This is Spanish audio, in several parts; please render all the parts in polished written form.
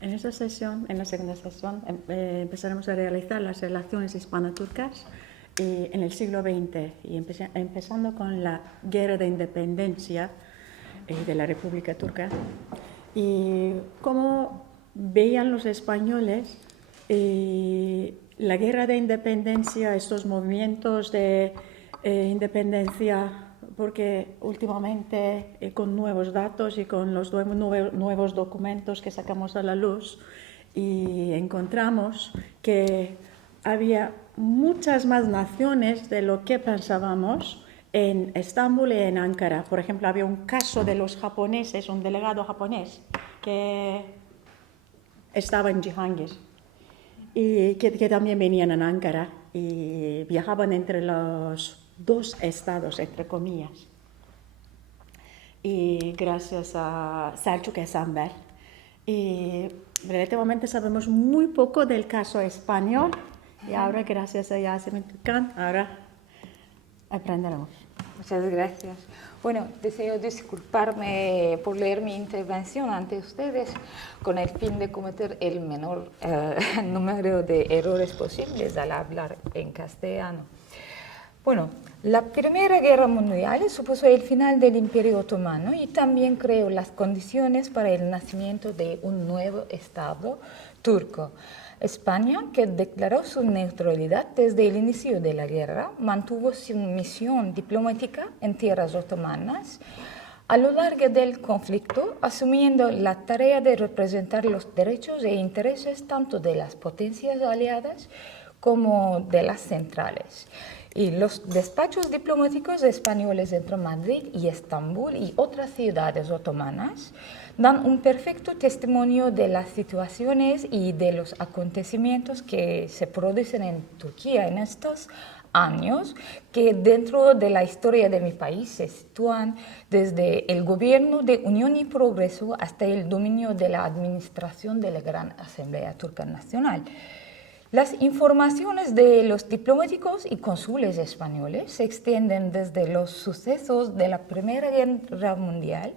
En esta sesión, en la segunda sesión, empezaremos a realizar las relaciones hispano-turcas en el siglo XX, y empezando con la guerra de independencia de la República Turca, y cómo veían los españoles la guerra de independencia, estos movimientos de independencia, porque últimamente con nuevos datos y con los nuevos documentos que sacamos a la luz, y encontramos que había muchas más naciones de lo que pensábamos en Estambul y en Ankara. Por ejemplo, había un caso de los japoneses, un delegado japonés que estaba en Cihangir y que también venían a Ankara y viajaban entre los dos estados, entre comillas. Y gracias a Selçuk Esenber. Y relativamente sabemos muy poco del caso español, y ahora gracias a Yasemin Türkan, ahora aprenderemos. Muchas gracias. Bueno, deseo disculparme por leer mi intervención ante ustedes con el fin de cometer el menor número de errores posibles al hablar en castellano. Bueno, la Primera Guerra Mundial supuso el final del Imperio Otomano y también creó las condiciones para el nacimiento de un nuevo Estado turco. España, que declaró su neutralidad desde el inicio de la guerra, mantuvo su misión diplomática en tierras otomanas a lo largo del conflicto, asumiendo la tarea de representar los derechos e intereses tanto de las potencias aliadas como de las centrales. Y los despachos diplomáticos españoles entre Madrid y Estambul y otras ciudades otomanas dan un perfecto testimonio de las situaciones y de los acontecimientos que se producen en Turquía en estos años, que dentro de la historia de mi país se sitúan desde el gobierno de Unión y Progreso hasta el dominio de la administración de la Gran Asamblea Turca Nacional. Las informaciones de los diplomáticos y cónsules españoles se extienden desde los sucesos de la Primera Guerra Mundial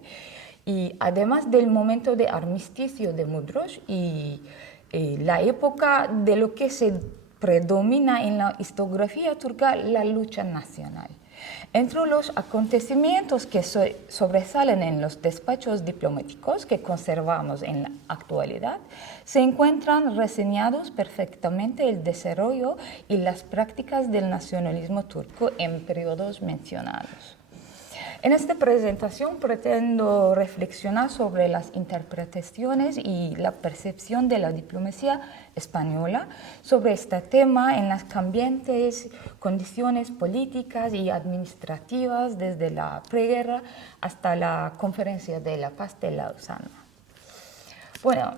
y además del momento de armisticio de Mudros y la época de lo que se predomina en la historiografía turca, la lucha nacional. Entre los acontecimientos que sobresalen en los despachos diplomáticos que conservamos en la actualidad, se encuentran reseñados perfectamente el desarrollo y las prácticas del nacionalismo turco en periodos mencionados. En esta presentación pretendo reflexionar sobre las interpretaciones y la percepción de la diplomacia española sobre este tema en las cambiantes condiciones políticas y administrativas desde la preguerra hasta la Conferencia de la Paz de Lausana. Bueno,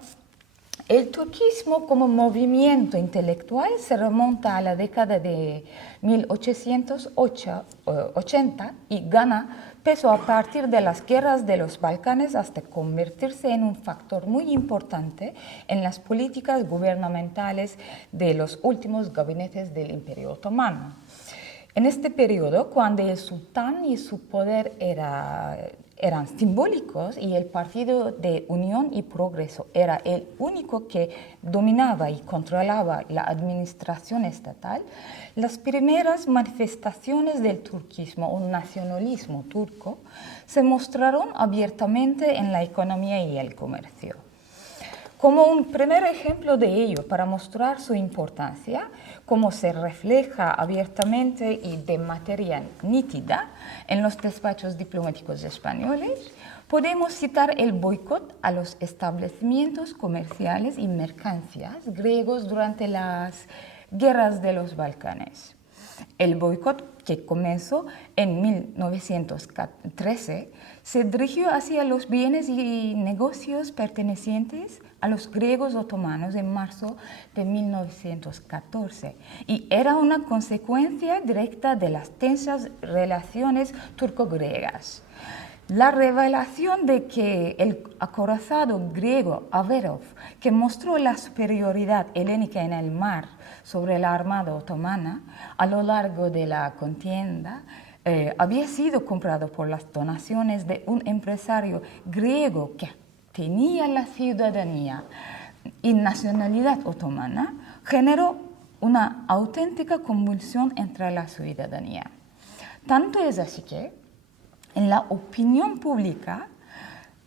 el turquismo como movimiento intelectual se remonta a la década de 1880 y gana peso a partir de las guerras de los Balcanes hasta convertirse en un factor muy importante en las políticas gubernamentales de los últimos gabinetes del Imperio Otomano. En este periodo, cuando el sultán y su poder eran simbólicos y el Partido de Unión y Progreso era el único que dominaba y controlaba la administración estatal, las primeras manifestaciones del turquismo o nacionalismo turco se mostraron abiertamente en la economía y el comercio. Como un primer ejemplo de ello, para mostrar su importancia, como se refleja abiertamente y de manera nítida en los despachos diplomáticos españoles, podemos citar el boicot a los establecimientos comerciales y mercancías griegos durante las guerras de los Balcanes. El boicot, que comenzó en 1913, se dirigió hacia los bienes y negocios pertenecientes a los griegos otomanos en marzo de 1914 y era una consecuencia directa de las tensas relaciones turco-griegas. La revelación de que el acorazado griego Averov, que mostró la superioridad helénica en el mar sobre la armada otomana a lo largo de la contienda, había sido comprado por las donaciones de un empresario griego que tenía la ciudadanía y nacionalidad otomana generó una auténtica convulsión entre la ciudadanía. Tanto es así que en la opinión pública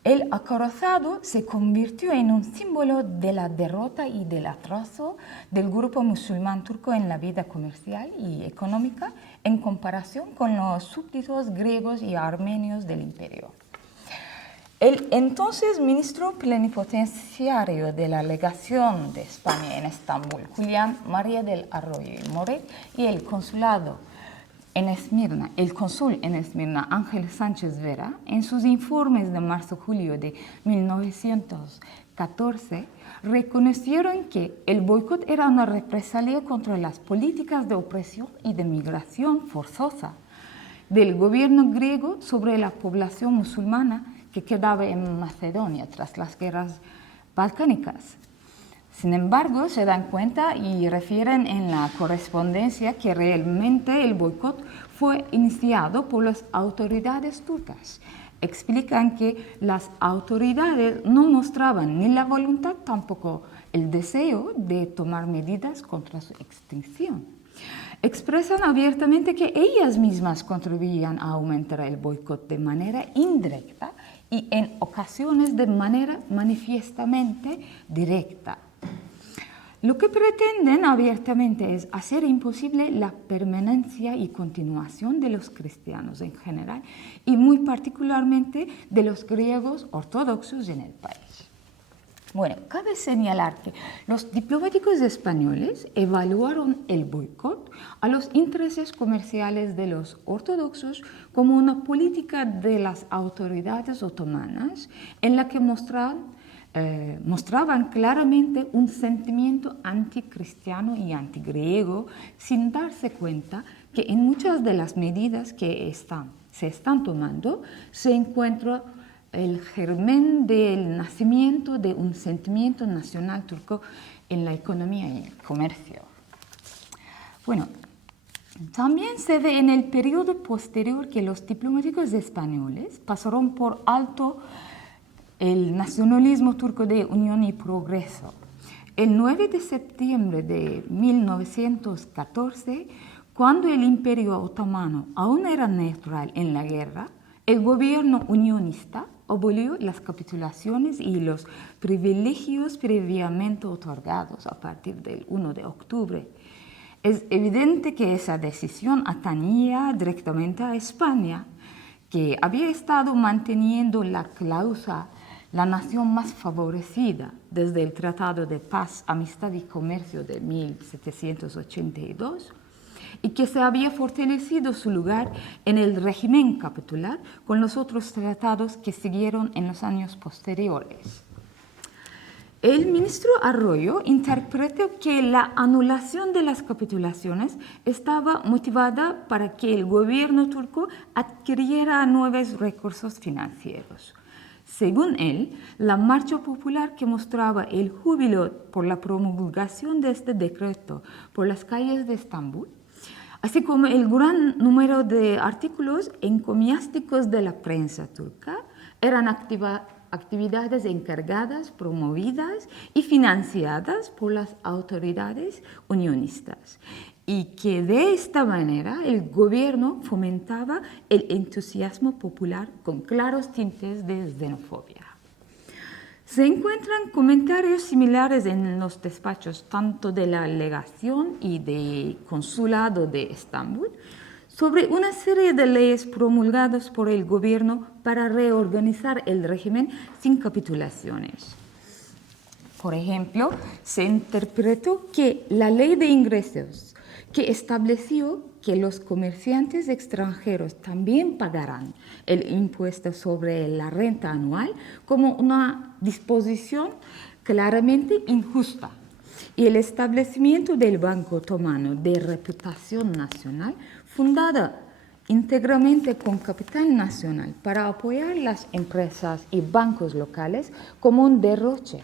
el acorazado se convirtió en un símbolo de la derrota y del atraso del grupo musulmán turco en la vida comercial y económica en comparación con los súbditos griegos y armenios del imperio. El entonces ministro plenipotenciario de la legación de España en Estambul, Julián María del Arroyo y Moret, y el cónsul en Esmirna, Ángel Sánchez Vera, en sus informes de marzo-julio de 1914, reconocieron que el boicot era una represalia contra las políticas de opresión y de migración forzosa del gobierno griego sobre la población musulmana que quedaba en Macedonia tras las guerras balcánicas. Sin embargo, se dan cuenta y refieren en la correspondencia que realmente el boicot fue iniciado por las autoridades turcas. Explican que las autoridades no mostraban ni la voluntad, tampoco el deseo de tomar medidas contra su extinción. Expresan abiertamente que ellas mismas contribuían a aumentar el boicot de manera indirecta y en ocasiones de manera manifiestamente directa. Lo que pretenden abiertamente es hacer imposible la permanencia y continuación de los cristianos en general y muy particularmente de los griegos ortodoxos en el país. Bueno, cabe señalar que los diplomáticos españoles evaluaron el boicot a los intereses comerciales de los ortodoxos como una política de las autoridades otomanas en la que mostraban claramente un sentimiento anticristiano y antigriego sin darse cuenta que en muchas de las medidas que se están tomando se encuentra el germen del nacimiento de un sentimiento nacional turco en la economía y el comercio. Bueno, también se ve en el periodo posterior que los diplomáticos españoles pasaron por alto el nacionalismo turco de unión y progreso. El 9 de septiembre de 1914, cuando el Imperio Otomano aún era neutral en la guerra, el gobierno unionista abolió las capitulaciones y los privilegios previamente otorgados a partir del 1 de octubre. Es evidente que esa decisión atañía directamente a España, que había estado manteniendo la cláusula la nación más favorecida desde el Tratado de Paz, Amistad y Comercio de 1782 y que se había fortalecido su lugar en el régimen capitular con los otros tratados que siguieron en los años posteriores. El ministro Arroyo interpretó que la anulación de las capitulaciones estaba motivada para que el gobierno turco adquiriera nuevos recursos financieros. Según él, la marcha popular que mostraba el júbilo por la promulgación de este decreto por las calles de Estambul, así como el gran número de artículos encomiásticos de la prensa turca, eran actividades encargadas, promovidas y financiadas por las autoridades unionistas, y que de esta manera el gobierno fomentaba el entusiasmo popular con claros tintes de xenofobia. Se encuentran comentarios similares en los despachos tanto de la legación y del consulado de Estambul sobre una serie de leyes promulgadas por el gobierno para reorganizar el régimen sin capitulaciones. Por ejemplo, se interpretó que la ley de ingresos que estableció que los comerciantes extranjeros también pagarán el impuesto sobre la renta anual como una disposición claramente injusta, y el establecimiento del Banco Otomano de Reputación Nacional, fundada íntegramente con capital nacional para apoyar las empresas y bancos locales como un derroche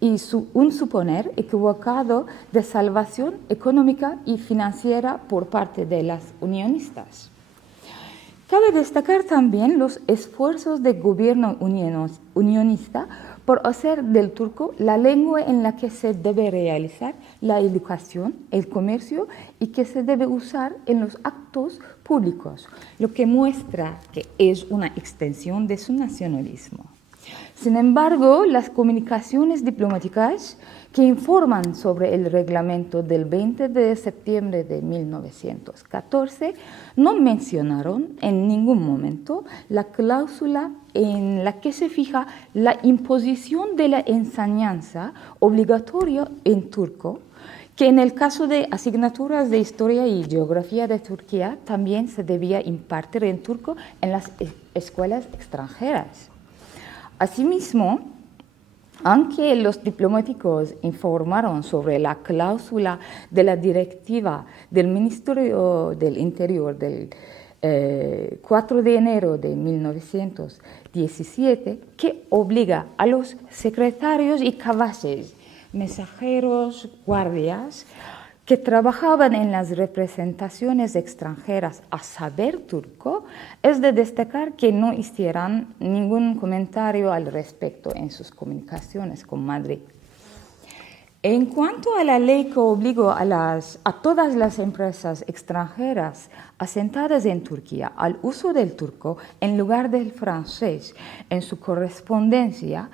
y un suponer equivocado de salvación económica y financiera por parte de las unionistas. Cabe destacar también los esfuerzos del gobierno unionista por hacer del turco la lengua en la que se debe realizar la educación, el comercio y que se debe usar en los actos públicos, lo que muestra que es una extensión de su nacionalismo. Sin embargo, las comunicaciones diplomáticas que informan sobre el reglamento del 20 de septiembre de 1914 no mencionaron en ningún momento la cláusula en la que se fija la imposición de la enseñanza obligatoria en turco, que en el caso de asignaturas de historia y geografía de Turquía también se debía impartir en turco en las escuelas extranjeras. Asimismo, aunque los diplomáticos informaron sobre la cláusula de la directiva del Ministerio del Interior del 4 de enero de 1917, que obliga a los secretarios y caballeros, mensajeros, guardias, que trabajaban en las representaciones extranjeras a saber turco, es de destacar que no hicieran ningún comentario al respecto en sus comunicaciones con Madrid. En cuanto a la ley que obligó a todas las empresas extranjeras asentadas en Turquía al uso del turco en lugar del francés en su correspondencia,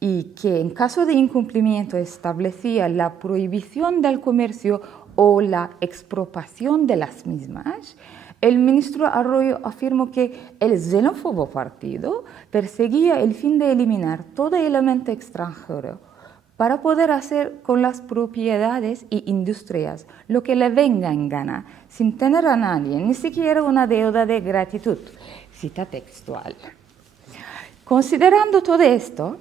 y que en caso de incumplimiento establecía la prohibición del comercio o la expropiación de las mismas, el ministro Arroyo afirmó que el xenófobo partido perseguía el fin de eliminar todo elemento extranjero para poder hacer con las propiedades y industrias lo que le venga en gana, sin tener a nadie, ni siquiera una deuda de gratitud. Cita textual. Considerando todo esto,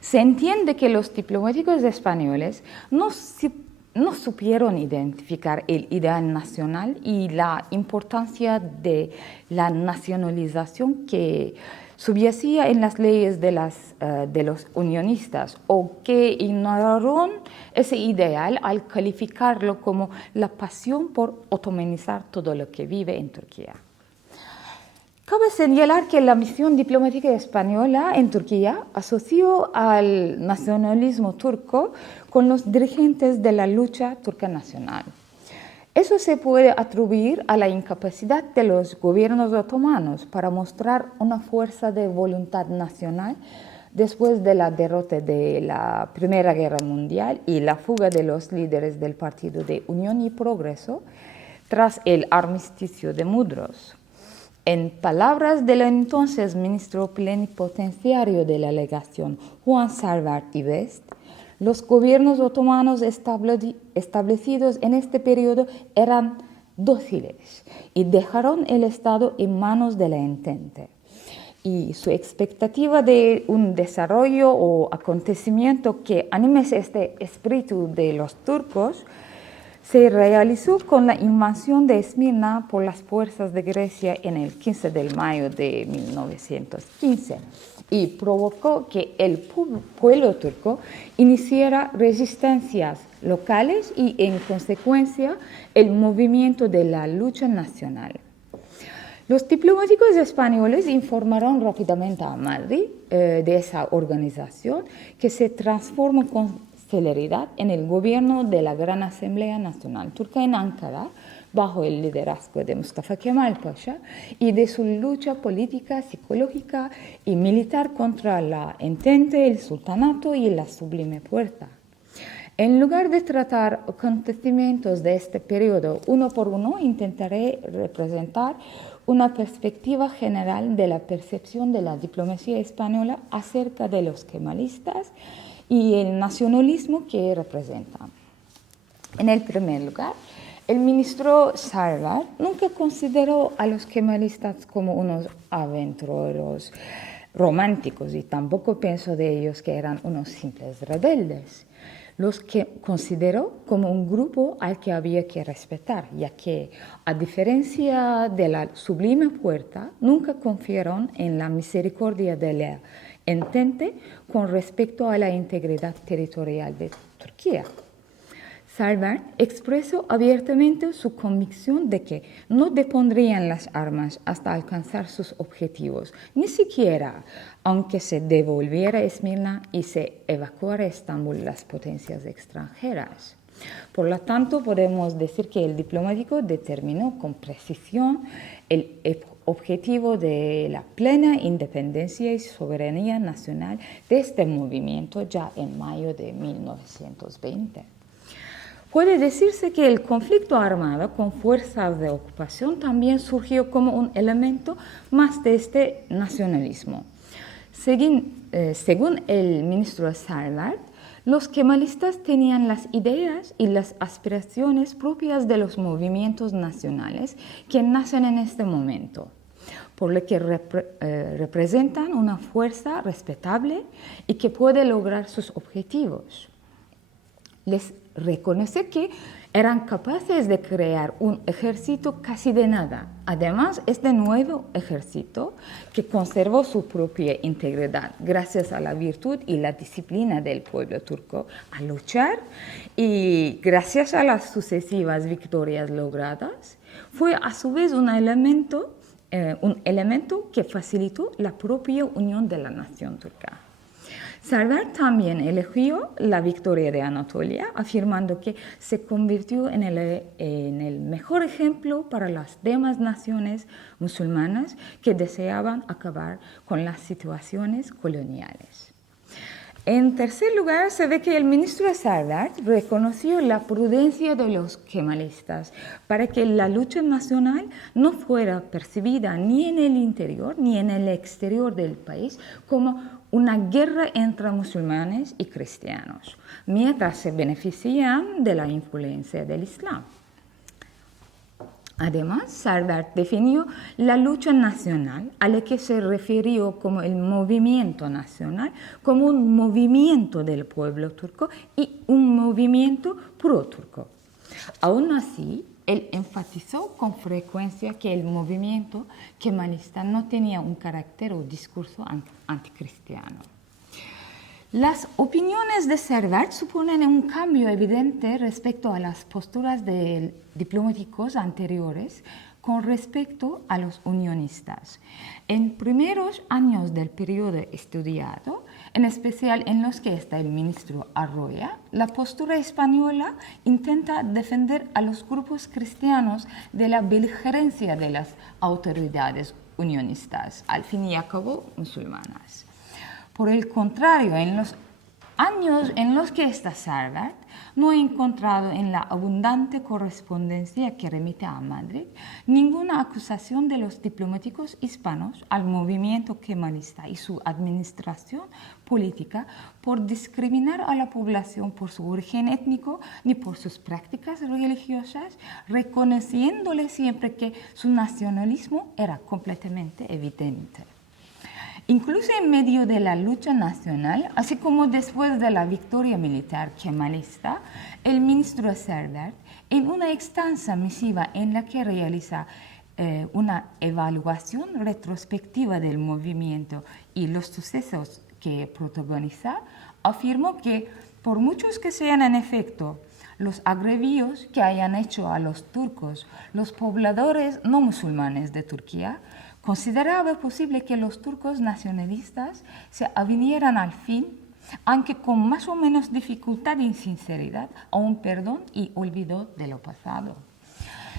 se entiende que los diplomáticos españoles no supieron identificar el ideal nacional y la importancia de la nacionalización que subyacía en las leyes de los unionistas, o que ignoraron ese ideal al calificarlo como la pasión por otomanizar todo lo que vive en Turquía. Cabe señalar que la misión diplomática española en Turquía asoció al nacionalismo turco con los dirigentes de la lucha turca nacional. Eso se puede atribuir a la incapacidad de los gobiernos otomanos para mostrar una fuerza de voluntad nacional después de la derrota de la Primera Guerra Mundial y la fuga de los líderes del Partido de Unión y Progreso tras el armisticio de Mudros. En palabras del entonces ministro plenipotenciario de la legación, Juan Salvat Ibest, los gobiernos otomanos establecidos en este periodo eran dóciles y dejaron el Estado en manos de la Entente. Y su expectativa de un desarrollo o acontecimiento que animase este espíritu de los turcos se realizó con la invasión de Esmirna por las fuerzas de Grecia en el 15 de mayo de 1915 y provocó que el pueblo turco iniciara resistencias locales y, en consecuencia, el movimiento de la lucha nacional. Los diplomáticos españoles informaron rápidamente a Madrid de esa organización, que se transformó con celeridad en el gobierno de la Gran Asamblea Nacional Turca en Ankara, bajo el liderazgo de Mustafa Kemal Pasha, y de su lucha política, psicológica y militar contra la Entente, el sultanato y la Sublime Puerta. En lugar de tratar acontecimientos de este periodo uno por uno, intentaré representar una perspectiva general de la percepción de la diplomacia española acerca de los kemalistas y el nacionalismo que representan. En el primer lugar, el ministro Salvat nunca consideró a los kemalistas como unos aventureros románticos y tampoco pensó de ellos que eran unos simples rebeldes. Los que consideró como un grupo al que había que respetar, ya que, a diferencia de la Sublime Puerta, nunca confiaron en la misericordia de la Entente con respecto a la integridad territorial de Turquía. Salvard expresó abiertamente su convicción de que no depondrían las armas hasta alcanzar sus objetivos, ni siquiera aunque se devolviera Esmirna y se evacuara Estambul las potencias extranjeras. Por lo tanto, podemos decir que el diplomático determinó con precisión el objetivo de la plena independencia y soberanía nacional de este movimiento ya en mayo de 1920. Puede decirse que el conflicto armado con fuerzas de ocupación también surgió como un elemento más de este nacionalismo. Según el ministro Salvard, los kemalistas tenían las ideas y las aspiraciones propias de los movimientos nacionales que nacen en este momento, por lo que representan una fuerza respetable y que puede lograr sus objetivos. Les reconoce que eran capaces de crear un ejército casi de nada. Además, este nuevo ejército, que conservó su propia integridad gracias a la virtud y la disciplina del pueblo turco a luchar y gracias a las sucesivas victorias logradas, fue a su vez un elemento que facilitó la propia unión de la nación turca. Salvard también elogió la victoria de Anatolia, afirmando que se convirtió en el mejor ejemplo para las demás naciones musulmanas que deseaban acabar con las situaciones coloniales. En tercer lugar, se ve que el ministro Salvard reconoció la prudencia de los kemalistas para que la lucha nacional no fuera percibida ni en el interior ni en el exterior del país como una guerra entre musulmanes y cristianos, mientras se benefician de la influencia del Islam. Además, Salvard definió la lucha nacional, a la que se refirió como el movimiento nacional, como un movimiento del pueblo turco y un movimiento pro-turco. Aún así, él enfatizó con frecuencia que el movimiento kemalista no tenía un carácter o discurso anticristiano. Las opiniones de Salvard suponen un cambio evidente respecto a las posturas de diplomáticos anteriores con respecto a los unionistas. En primeros años del periodo estudiado, en especial en los que está el ministro Arroya, la postura española intenta defender a los grupos cristianos de la beligerencia de las autoridades unionistas, al fin y al cabo musulmanas. Por el contrario, en los años en los que está Salvard, no he encontrado en la abundante correspondencia que remite a Madrid ninguna acusación de los diplomáticos hispanos al movimiento kemalista y su administración política por discriminar a la población por su origen étnico ni por sus prácticas religiosas, reconociéndole siempre que su nacionalismo era completamente evidente. Incluso en medio de la lucha nacional, así como después de la victoria militar kemalista, el ministro Salvard, en una extensa misiva en la que realiza una evaluación retrospectiva del movimiento y los sucesos que protagoniza, afirmó que por muchos que sean en efecto los agravios que hayan hecho a los turcos los pobladores no musulmanes de Turquía, consideraba posible que los turcos nacionalistas se avinieran al fin, aunque con más o menos dificultad y sinceridad, a un perdón y olvido de lo pasado.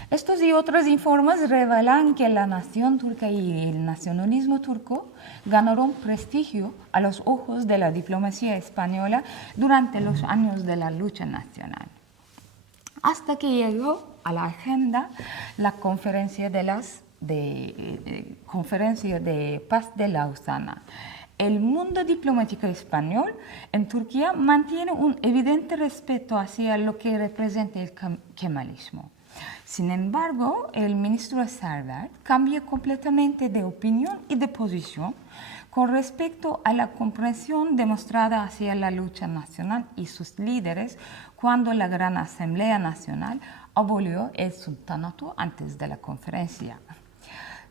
Estos y otros informes revelan que la nación turca y el nacionalismo turco ganaron prestigio a los ojos de la diplomacia española durante los años de la lucha nacional, hasta que llegó a la agenda la Conferencia de Paz de Lausana. El mundo diplomático español en Turquía mantiene un evidente respeto hacia lo que representa el kemalismo. Sin embargo, el ministro Salvard cambia completamente de opinión y de posición con respecto a la comprensión demostrada hacia la lucha nacional y sus líderes cuando la Gran Asamblea Nacional abolió el sultanato antes de la conferencia.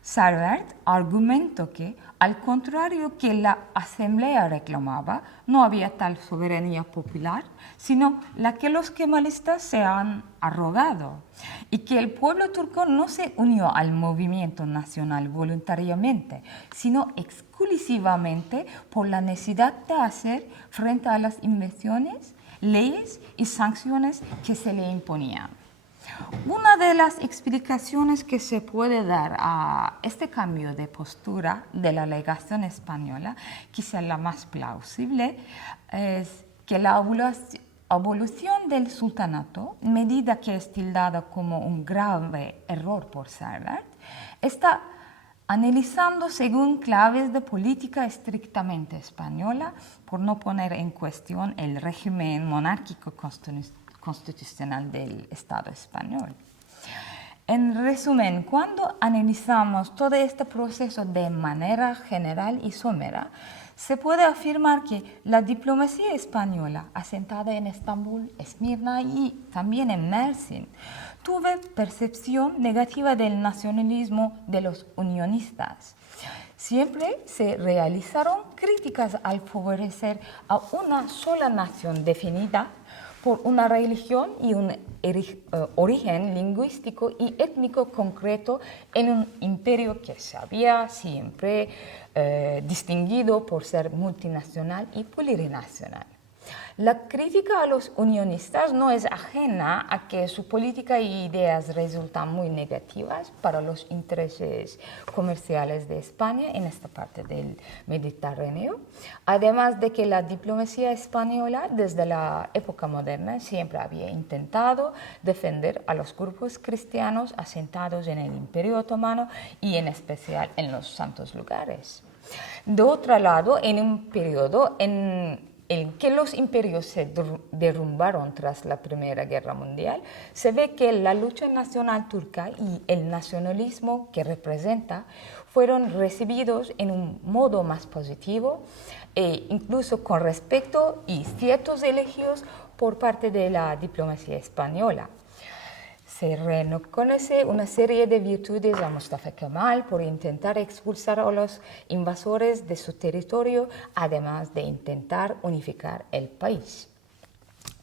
Sarvert argumentó que, al contrario que la Asamblea reclamaba, no había tal soberanía popular, sino la que los kemalistas se han arrogado, y que el pueblo turco no se unió al movimiento nacional voluntariamente, sino exclusivamente por la necesidad de hacer frente a las invasiones, leyes y sanciones que se le imponían. Una de las explicaciones que se puede dar a este cambio de postura de la legación española, quizá la más plausible, es que la abolición del sultanato, medida que es tildada como un grave error por Sarvert, está analizando según claves de política estrictamente española, por no poner en cuestión el régimen monárquico constitucional del Estado español. En resumen, cuando analizamos todo este proceso de manera general y somera, se puede afirmar que la diplomacia española, asentada en Estambul, Esmirna y también en Mersin, tuvo percepción negativa del nacionalismo de los unionistas. Siempre se realizaron críticas al favorecer a una sola nación definida por una religión y un origen lingüístico y étnico concreto en un imperio que se había siempre distinguido por ser multinacional y plurinacional. La crítica a los unionistas no es ajena a que su política y ideas resultan muy negativas para los intereses comerciales de España en esta parte del Mediterráneo, además de que la diplomacia española desde la época moderna siempre había intentado defender a los grupos cristianos asentados en el Imperio Otomano y en especial en los santos lugares. De otro lado, en un periodo en que los imperios se derrumbaron tras la Primera Guerra Mundial, se ve que la lucha nacional turca y el nacionalismo que representa fueron recibidos en un modo más positivo, incluso con respeto y ciertos elogios por parte de la diplomacia española. Se reconoce una serie de virtudes a Mustafa Kemal por intentar expulsar a los invasores de su territorio, además de intentar unificar el país.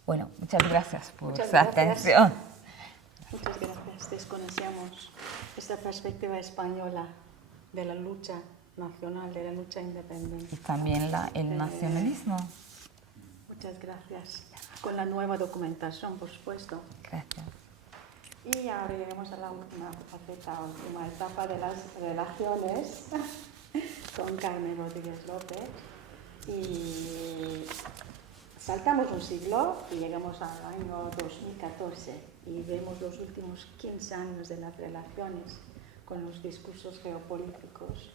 Bueno, muchas gracias por su atención. Muchas gracias. Desconocíamos esta perspectiva española de la lucha nacional, de la lucha independiente. Y también el nacionalismo. Muchas gracias. Con la nueva documentación, por supuesto. Gracias. Y ahora llegamos a la última faceta, última etapa de las relaciones con Carmen Rodríguez López. Y saltamos un siglo y llegamos al año 2014 y vemos los últimos 15 años de las relaciones con los discursos geopolíticos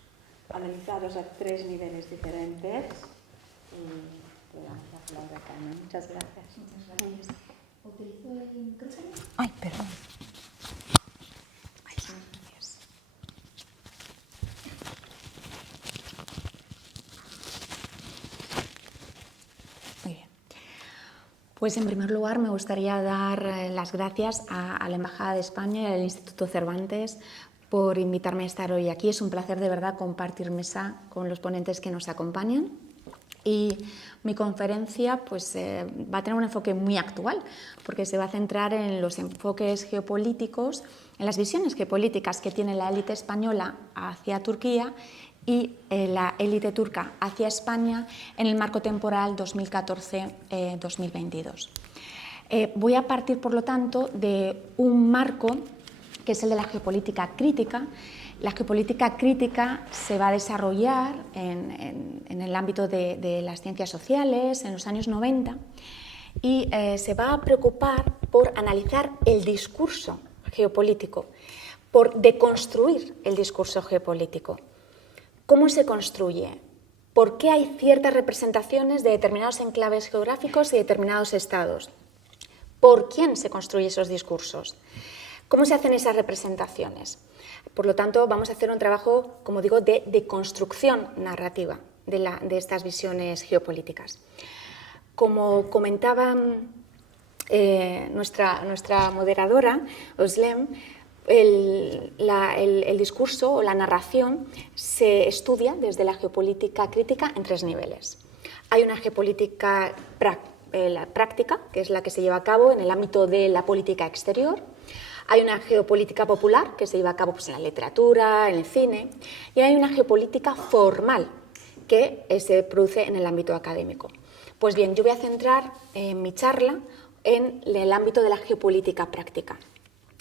analizados a 3 niveles diferentes. Y le damos la palabra a Carmen. Muchas gracias. ¿Utilizo el micrófono? Ay, perdón. Ay, gracias. Muy bien. Pues en primer lugar me gustaría dar las gracias a la Embajada de España y al Instituto Cervantes por invitarme a estar hoy aquí. Es un placer de verdad compartir mesa con los ponentes que nos acompañan. Y mi conferencia pues, va a tener un enfoque muy actual, porque se va a centrar en los enfoques geopolíticos, en las visiones geopolíticas que tiene la élite española hacia Turquía y la élite turca hacia España en el marco temporal 2014-2022. Voy a partir, por lo tanto, de un marco que es el de la geopolítica crítica. La geopolítica crítica se va a desarrollar en el ámbito de las ciencias sociales en los años 90 y se va a preocupar por analizar el discurso geopolítico, por deconstruir el discurso geopolítico. ¿Cómo se construye? ¿Por qué hay ciertas representaciones de determinados enclaves geográficos y determinados estados? ¿Por quién se construyen esos discursos? ¿Cómo se hacen esas representaciones? Por lo tanto, vamos a hacer un trabajo, como digo, de deconstrucción narrativa de estas visiones geopolíticas. Como comentaba nuestra moderadora, Özlem, el discurso o la narración se estudia desde la geopolítica crítica en 3 niveles. Hay una geopolítica práctica, que es la que se lleva a cabo en el ámbito de la política exterior. Hay una geopolítica popular, que se lleva a cabo pues, en la literatura, en el cine. Y hay una geopolítica formal, que se produce en el ámbito académico. Pues bien, yo voy a centrar mi charla en el ámbito de la geopolítica práctica.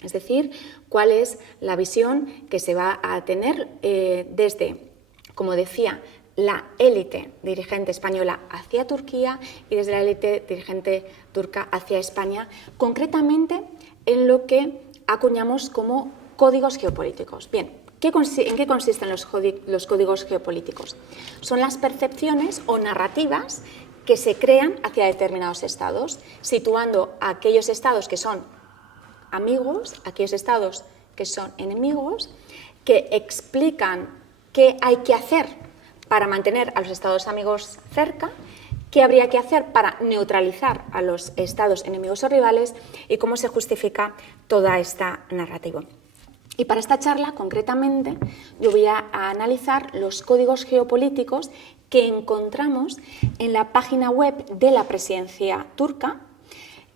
Es decir, cuál es la visión que se va a tener desde, como decía, la élite dirigente española hacia Turquía y desde la élite dirigente turca hacia España, concretamente en lo que acuñamos como códigos geopolíticos. Bien, ¿en qué consisten los códigos geopolíticos? Son las percepciones o narrativas que se crean hacia determinados estados, situando a aquellos estados que son amigos, aquellos estados que son enemigos, que explican qué hay que hacer para mantener a los estados amigos cerca, qué habría que hacer para neutralizar a los estados enemigos o rivales y cómo se justifica toda esta narrativa. Y para esta charla, concretamente, yo voy a analizar los códigos geopolíticos que encontramos en la página web de la presidencia turca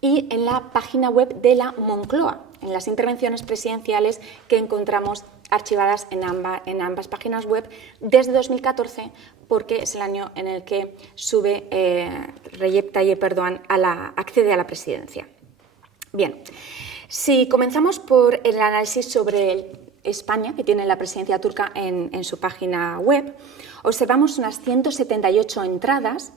y en la página web de la Moncloa, en las intervenciones presidenciales que encontramos archivadas en ambas páginas web desde 2014, porque es el año en el que sube Recep Tayyip Erdoğan accede a la presidencia. Bien, si comenzamos por el análisis sobre España, que tiene la presidencia turca en su página web, observamos unas 178 entradas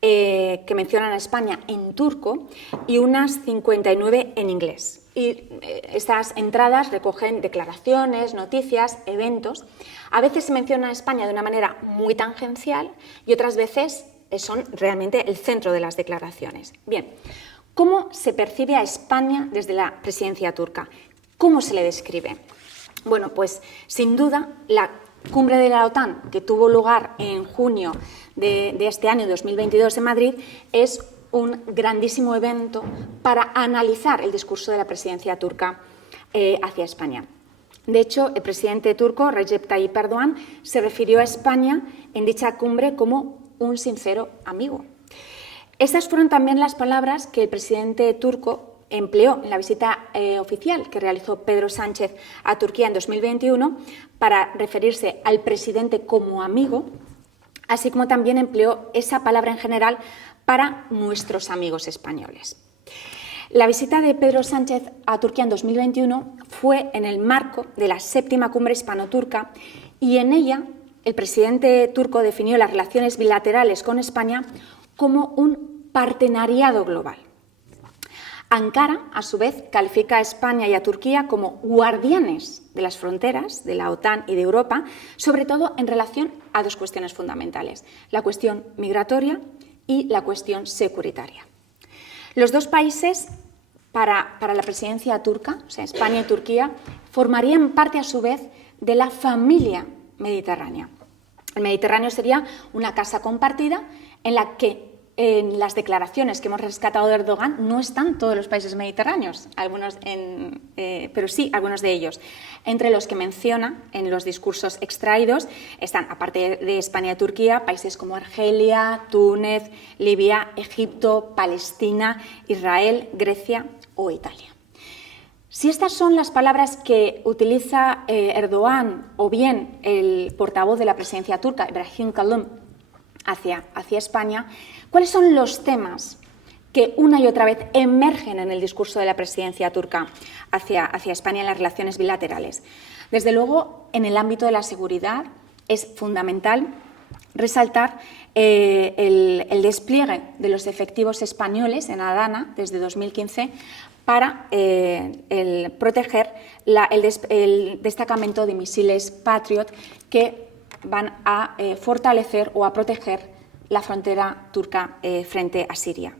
que mencionan a España en turco y unas 59 en inglés. Y estas entradas recogen declaraciones, noticias, eventos. A veces se menciona a España de una manera muy tangencial y otras veces son realmente el centro de las declaraciones. Bien, ¿cómo se percibe a España desde la presidencia turca? ¿Cómo se le describe? Bueno, pues sin duda la cumbre de la OTAN que tuvo lugar en junio de este año 2022 en Madrid es un grandísimo evento para analizar el discurso de la presidencia turca hacia España. De hecho, el presidente turco, Recep Tayyip Erdoğan, se refirió a España en dicha cumbre como un sincero amigo. Estas fueron también las palabras que el presidente turco empleó en la visita oficial que realizó Pedro Sánchez a Turquía en 2021 para referirse al presidente como amigo, así como también empleó esa palabra en general para nuestros amigos españoles. La visita de Pedro Sánchez a Turquía en 2021 fue en el marco de la 7ª cumbre hispano-turca y en ella el presidente turco definió las relaciones bilaterales con España como un partenariado global. Ankara, a su vez, califica a España y a Turquía como guardianes de las fronteras de la OTAN y de Europa, sobre todo en relación a 2 cuestiones fundamentales, la cuestión migratoria y la cuestión securitaria. Los 2 países, para la presidencia turca, o sea, España y Turquía, formarían parte a su vez de la familia mediterránea. El Mediterráneo sería una casa compartida en la que en las declaraciones que hemos rescatado de Erdogan no están todos los países mediterráneos, pero sí algunos de ellos. Entre los que menciona en los discursos extraídos están, aparte de España y Turquía, países como Argelia, Túnez, Libia, Egipto, Palestina, Israel, Grecia o Italia. Si estas son las palabras que utiliza Erdogan o bien el portavoz de la presidencia turca, Ibrahim Kalın, hacia España, ¿cuáles son los temas que una y otra vez emergen en el discurso de la presidencia turca hacia España en las relaciones bilaterales? Desde luego, en el ámbito de la seguridad es fundamental resaltar el despliegue de los efectivos españoles en Adana desde 2015 para proteger el destacamento de misiles Patriot que van a fortalecer o a proteger la frontera turca frente a Siria.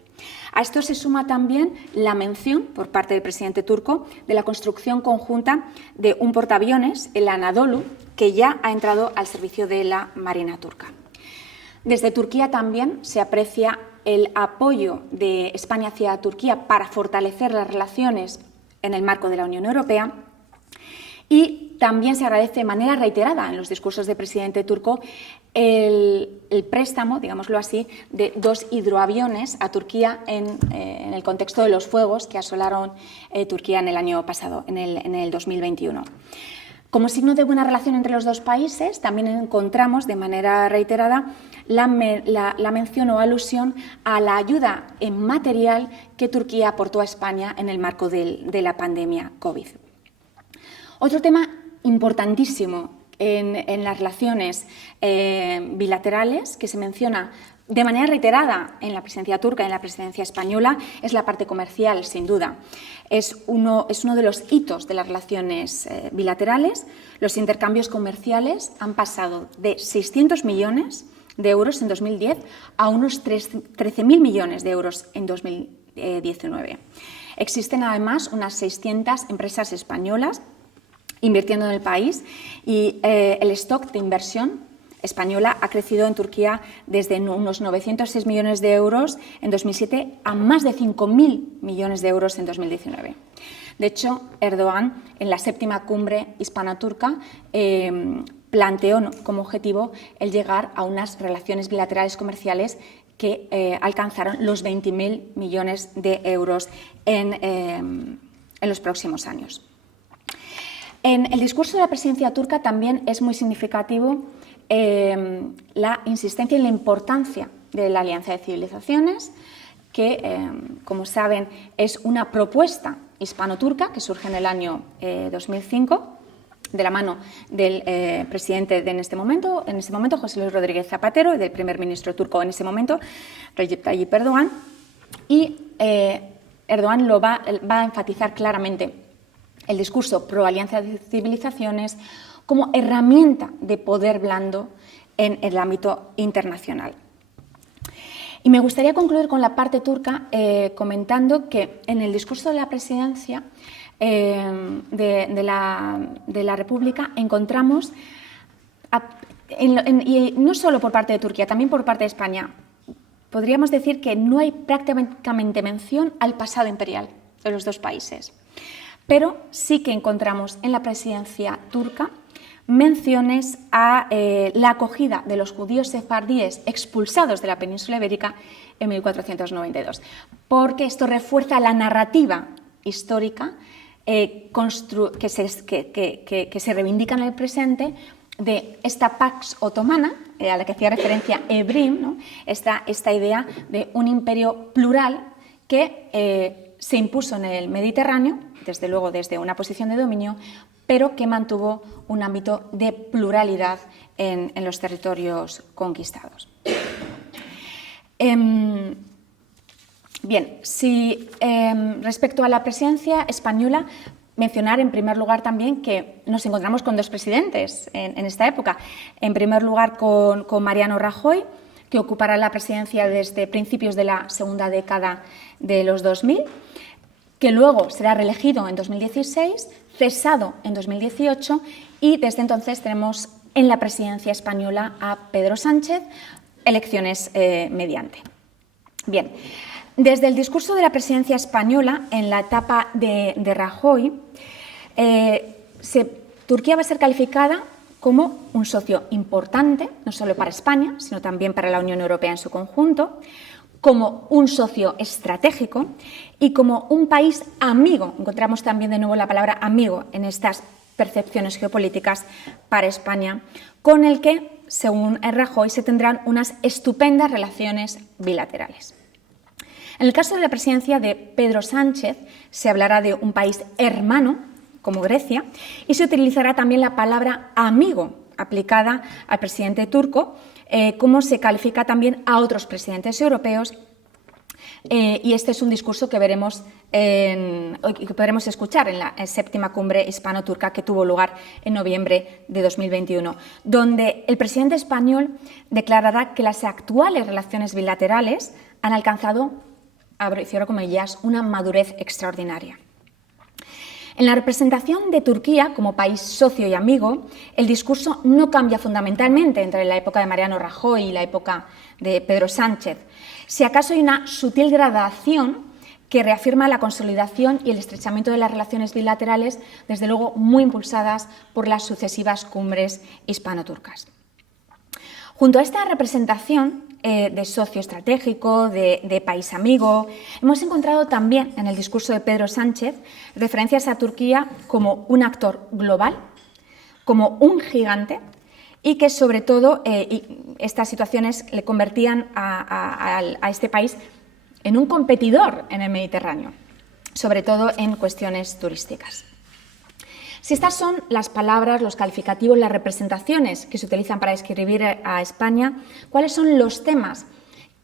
A esto se suma también la mención por parte del presidente turco de la construcción conjunta de un portaaviones, el Anadolu, que ya ha entrado al servicio de la Marina turca. Desde Turquía también se aprecia el apoyo de España hacia Turquía para fortalecer las relaciones en el marco de la Unión Europea Y también se agradece de manera reiterada en los discursos del presidente turco el préstamo, digámoslo así, de 2 hidroaviones a Turquía en el contexto de los fuegos que asolaron Turquía en el año pasado, en el 2021. Como signo de buena relación entre los dos países, también encontramos de manera reiterada la mención o alusión a la ayuda en material que Turquía aportó a España en el marco de la pandemia COVID. Otro tema importantísimo en las relaciones bilaterales que se menciona de manera reiterada en la presidencia turca y en la presidencia española es la parte comercial, sin duda. Es uno de los hitos de las relaciones bilaterales. Los intercambios comerciales han pasado de 600 millones de euros en 2010 a unos 13.000 millones de euros en 2019. Existen además unas 600 empresas españolas invirtiendo en el país y el stock de inversión española ha crecido en Turquía desde unos 906 millones de euros en 2007 a más de 5.000 millones de euros en 2019. De hecho, Erdogan, en la 7ª cumbre hispano-turca, planteó como objetivo el llegar a unas relaciones bilaterales comerciales que alcanzaron los 20.000 millones de euros en los próximos años. En el discurso de la presidencia turca también es muy significativo la insistencia en la importancia de la Alianza de Civilizaciones, que, como saben, es una propuesta hispano-turca que surge en el año 2005, de la mano del presidente en este momento, José Luis Rodríguez Zapatero, y del primer ministro turco en ese momento, Recep Tayyip Erdogan. Y Erdogan va a enfatizar claramente el discurso pro Alianza de Civilizaciones como herramienta de poder blando en el ámbito internacional. Y me gustaría concluir con la parte turca comentando que en el discurso de la presidencia de la República encontramos, y no solo por parte de Turquía, también por parte de España, podríamos decir que no hay prácticamente mención al pasado imperial de los dos países. Pero sí que encontramos en la presidencia turca menciones a la acogida de los judíos sefardíes expulsados de la península ibérica en 1492, porque esto refuerza la narrativa histórica que se reivindica en el presente de esta Pax Otomana, a la que hacía referencia Evrim, ¿no? esta idea de un imperio plural que se impuso en el Mediterráneo, desde luego desde una posición de dominio, pero que mantuvo un ámbito de pluralidad en los territorios conquistados. Bien, respecto a la presidencia española, mencionar en primer lugar también que nos encontramos con dos presidentes en esta época. En primer lugar con Mariano Rajoy, que ocupará la presidencia desde principios de la segunda década de los 2000, que luego será reelegido en 2016, cesado en 2018 y desde entonces tenemos en la presidencia española a Pedro Sánchez, elecciones mediante. Bien, desde el discurso de la presidencia española, en la etapa de Rajoy, Turquía va a ser calificada como un socio importante, no solo para España, sino también para la Unión Europea en su conjunto, como un socio estratégico y como un país amigo. Encontramos también de nuevo la palabra amigo en estas percepciones geopolíticas para España, con el que, según Rajoy, se tendrán unas estupendas relaciones bilaterales. En el caso de la presidencia de Pedro Sánchez, se hablará de un país hermano, como Grecia, y se utilizará también la palabra amigo, aplicada al presidente turco, como se califica también a otros presidentes europeos, y este es un discurso que podremos escuchar en la 7ª cumbre hispano-turca que tuvo lugar en noviembre de 2021, donde el presidente español declarará que las actuales relaciones bilaterales han alcanzado, cierro comillas, una madurez extraordinaria. En la representación de Turquía como país socio y amigo, el discurso no cambia fundamentalmente entre la época de Mariano Rajoy y la época de Pedro Sánchez. Si acaso hay una sutil gradación que reafirma la consolidación y el estrechamiento de las relaciones bilaterales, desde luego muy impulsadas por las sucesivas cumbres hispano-turcas. Junto a esta representación de socio estratégico, de país amigo, hemos encontrado también en el discurso de Pedro Sánchez referencias a Turquía como un actor global, como un gigante, y que sobre todo estas situaciones le convertían a este país en un competidor en el Mediterráneo, sobre todo en cuestiones turísticas. Si estas son las palabras, los calificativos, las representaciones que se utilizan para describir a España, ¿cuáles son los temas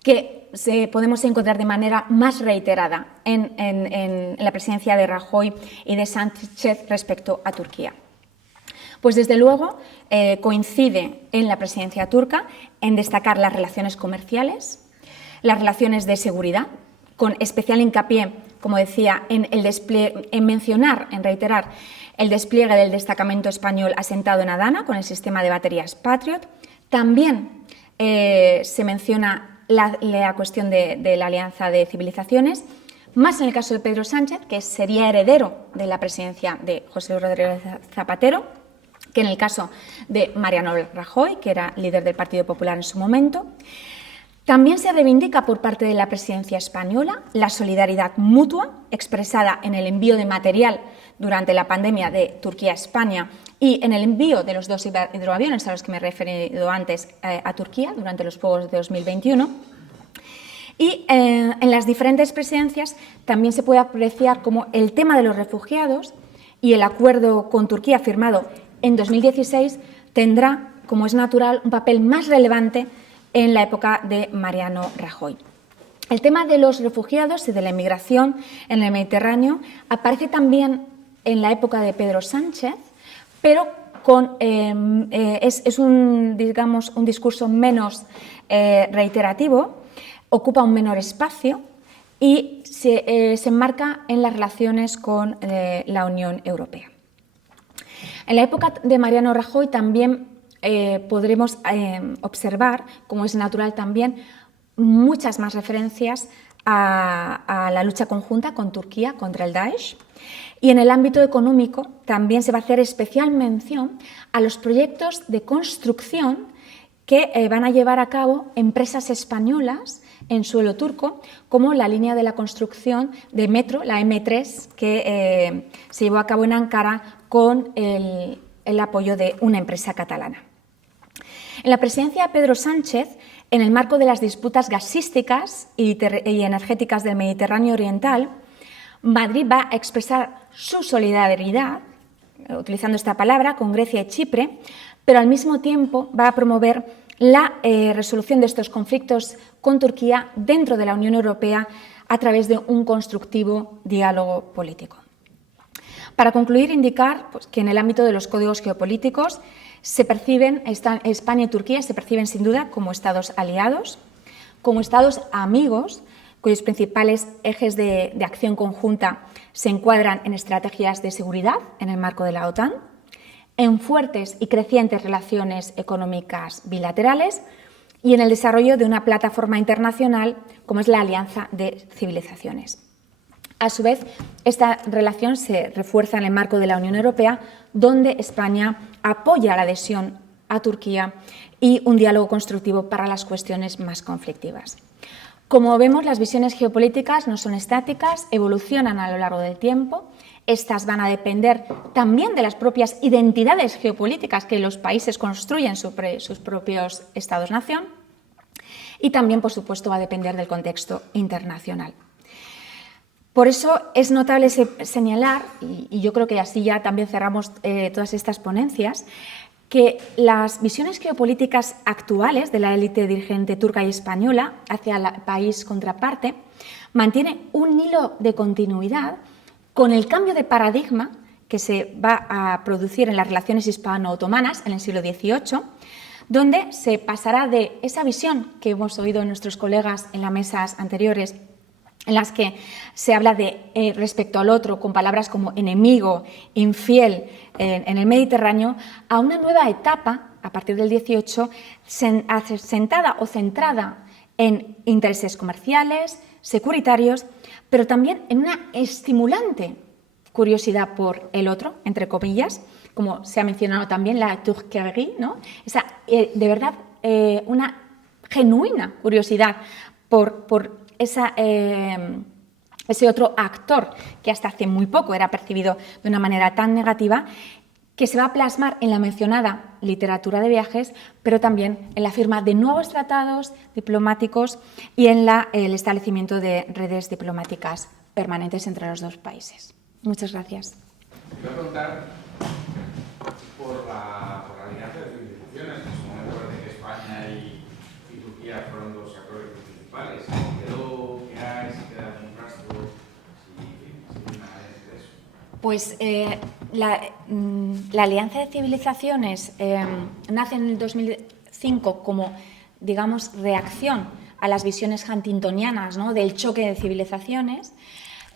que podemos encontrar de manera más reiterada en la presidencia de Rajoy y de Sánchez respecto a Turquía? Pues desde luego coincide en la presidencia turca en destacar las relaciones comerciales, las relaciones de seguridad, con especial hincapié, como decía, en reiterar el despliegue del destacamento español asentado en Adana con el sistema de baterías Patriot. También se menciona la cuestión de la alianza de civilizaciones, más en el caso de Pedro Sánchez, que sería heredero de la presidencia de José Luis Rodríguez Zapatero, que en el caso de Mariano Rajoy, que era líder del Partido Popular en su momento. También se reivindica por parte de la presidencia española la solidaridad mutua expresada en el envío de material durante la pandemia de Turquía a España y en el envío de los 2 hidroaviones a los que me he referido antes a Turquía durante los Juegos de 2021. Y en las diferentes presidencias también se puede apreciar cómo el tema de los refugiados y el acuerdo con Turquía firmado en 2016 tendrá, como es natural, un papel más relevante en la época de Mariano Rajoy. El tema de los refugiados y de la inmigración en el Mediterráneo aparece también en la época de Pedro Sánchez, pero es un discurso menos reiterativo, ocupa un menor espacio y se enmarca en las relaciones con la Unión Europea. En la época de Mariano Rajoy también podremos observar, como es natural también, muchas más referencias a la lucha conjunta con Turquía contra el Daesh. Y en el ámbito económico también se va a hacer especial mención a los proyectos de construcción que van a llevar a cabo empresas españolas en suelo turco, como la línea de la construcción de metro, la M3, que se llevó a cabo en Ankara con el apoyo de una empresa catalana. En la presidencia de Pedro Sánchez, en el marco de las disputas gasísticas y energéticas del Mediterráneo Oriental, Madrid va a expresar su solidaridad, utilizando esta palabra, con Grecia y Chipre, pero al mismo tiempo va a promover la resolución de estos conflictos con Turquía dentro de la Unión Europea a través de un constructivo diálogo político. Para concluir, indicar que en el ámbito de los códigos geopolíticos España y Turquía se perciben sin duda como estados aliados, como estados amigos, cuyos principales ejes de acción conjunta se encuadran en estrategias de seguridad en el marco de la OTAN, en fuertes y crecientes relaciones económicas bilaterales y en el desarrollo de una plataforma internacional como es la Alianza de Civilizaciones. A su vez, esta relación se refuerza en el marco de la Unión Europea, donde España apoya la adhesión a Turquía y un diálogo constructivo para las cuestiones más conflictivas. Como vemos, las visiones geopolíticas no son estáticas, evolucionan a lo largo del tiempo. Estas van a depender también de las propias identidades geopolíticas que los países construyen sobre sus propios estados-nación y también, por supuesto, va a depender del contexto internacional. Por eso es notable señalar, y yo creo que así ya también cerramos todas estas ponencias, que las visiones geopolíticas actuales de la élite dirigente turca y española hacia el país contraparte mantiene un hilo de continuidad con el cambio de paradigma que se va a producir en las relaciones hispano-otomanas en el siglo XVIII, donde se pasará de esa visión que hemos oído en nuestros colegas en las mesas anteriores, en las que se habla de respecto al otro con palabras como enemigo, infiel en el Mediterráneo, a una nueva etapa, a partir del XVIII, sentada o centrada en intereses comerciales, securitarios, pero también en una estimulante curiosidad por el otro, entre comillas, como se ha mencionado también, la tourquerie, ¿no? Esa, de verdad, una genuina curiosidad por ese otro actor que hasta hace muy poco era percibido de una manera tan negativa, que se va a plasmar en la mencionada literatura de viajes, pero también en la firma de nuevos tratados diplomáticos y en el establecimiento de redes diplomáticas permanentes entre los dos países. Muchas gracias. Quiero preguntar por la alianza de civilizaciones. En su momento parece que España y Turquía fueron los actores principales. ¿Quedó? ¿Qué hay? ¿Si queda algún rastro? ¿Si nada de eso? Pues la Alianza de Civilizaciones nace en el 2005 como, digamos, reacción a las visiones huntingtonianas, ¿no?, del choque de civilizaciones.